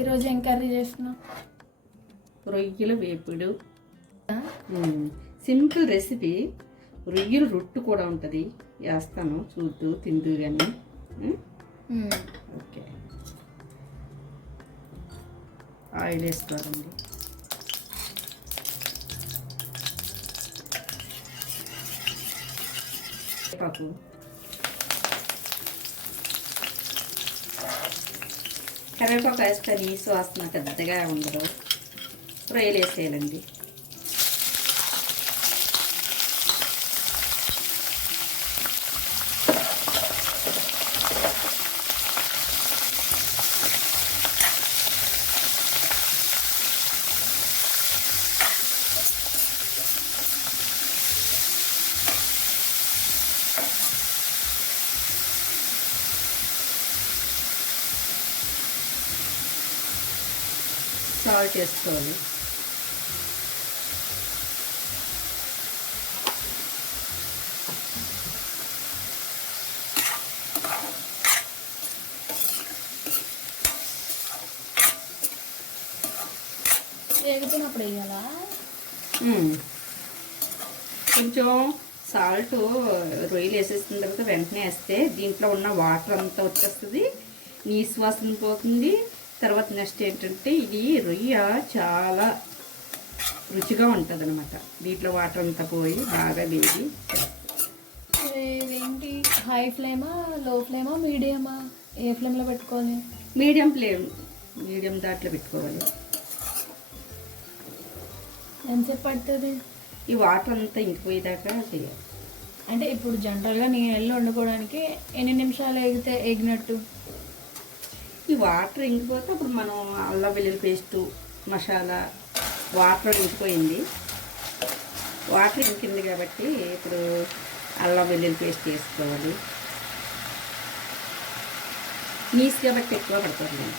ఈరోజు ఏం కర్రీ చేసినా? రొయ్యల వేపుడు. Simple recipe. రొయ్యల రొట్టు కూడా ఉంటుంది, వేస్తాను చూద్దు తిందు కానీ. ఓకే, ఆయిల్ వేసుకోవాలండి. కరివేపాకు, కరివేపాకు వేస్తే నీసు వాసన పెద్దగా ఉండదు. రొయ్యలు వేసేయాలండి. సాల్ట్ వేసుకోవాలి. వేగుతున్నప్పుడు వేయాలా? కొంచెం సాల్ట్ రొయ్యలు వేసేసిన తర్వాత వెంటనే వేస్తే దీంట్లో ఉన్న వాటర్ అంతా వచ్చేస్తుంది, నీసు వాసన పోతుంది. తర్వాత నెక్స్ట్ ఏంటంటే ఇది రొయ్య చాలా రుచిగా ఉంటుంది అనమాట. దీంట్లో వాటర్ అంతా పోయి బాగా వేగి. ఏంటి, హై ఫ్లేమా, లో ఫ్లేమా, మీడియమా? ఏ ఫ్లేమ్లో పెట్టుకోవాలి? మీడియం దాంట్లో పెట్టుకోవాలి. ఎంతసేపు పడుతుంది? ఈ వాటర్ అంతా ఇంకిపోయేదాకా చేయాలి. అంటే ఇప్పుడు జనరల్గా నీళ్ళు వండుకోవడానికి ఎన్ని నిమిషాలు ఎగినట్టు? ఈ వాటర్ ఇంకిపోతే అప్పుడు మనం అల్లం వెల్లుల్లి పేస్టు, మసాలా, వాటర్ ఇంకిపోయింది. వాటర్ ఇంకింది కాబట్టి ఇప్పుడు అల్లం వెల్లుల్లి పేస్ట్ వేసుకోవాలి. నీసు కాబట్టి ఎక్కువ పడుతుంది.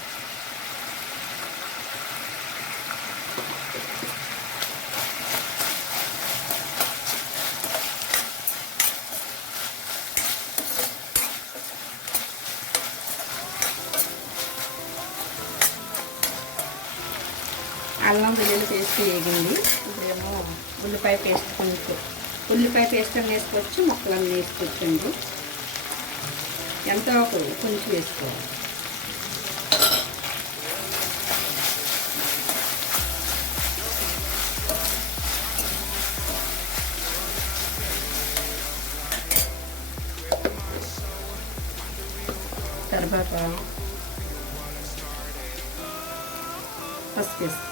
అల్లం వెల్లుల్లి పేస్ట్ వేగింది. ఇప్పుడేమో ఉల్లిపాయ పేస్ట్, కొంచెం ఉల్లిపాయ పేస్ట్ అని వేసుకోవచ్చు, ముక్కలన్నీ వేసుకోవచ్చండి. ఎంతో కొంచెం వేసుకోవాలి. తర్వాత పసుపు వేసుకోవాలి.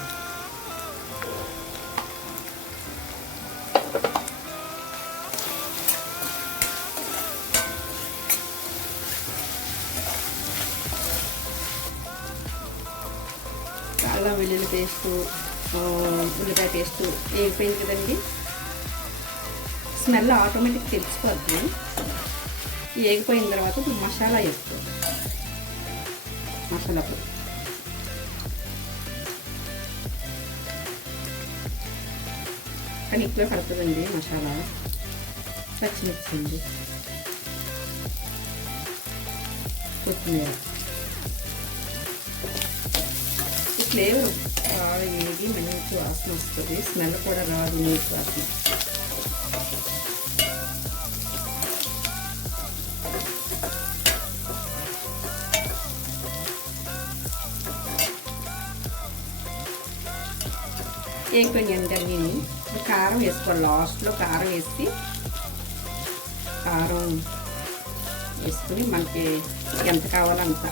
అల్లం వెల్లుల్లి పేస్టు, ఉల్లిపాయ పేస్టు వేగిపోయింది కదండి. స్మెల్ ఆటోమేటిక్ తెలిసిపోతుంది. వేగిపోయిన తర్వాత ఇప్పుడు మసాలా వేసుకోవాలి. మసాలా పొడి, కానీ ఎక్కువ పడుతుందండి మసాలా. పచ్చిమిర్చి అండి, కొత్తిమీర. ఫ్లేవర్ బాగా వేగి మంచి వాసన వస్తుంది, స్మెల్ కూడా రాదు, నీటి వాసన. వేగిపోయింది అన్నీ. కారం వేసుకోవాలి. లాస్ట్లో కారం వేసుకుని మనకి ఎంత కావాలో అంత.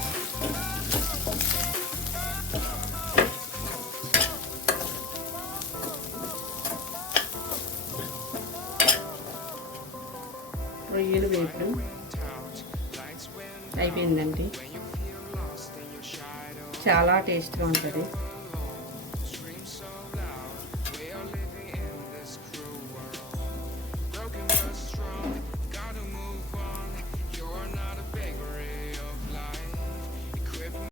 రొయ్యలు వేపుడు అయిపోయిందండి. చాలా టేస్ట్గా ఉంటుంది.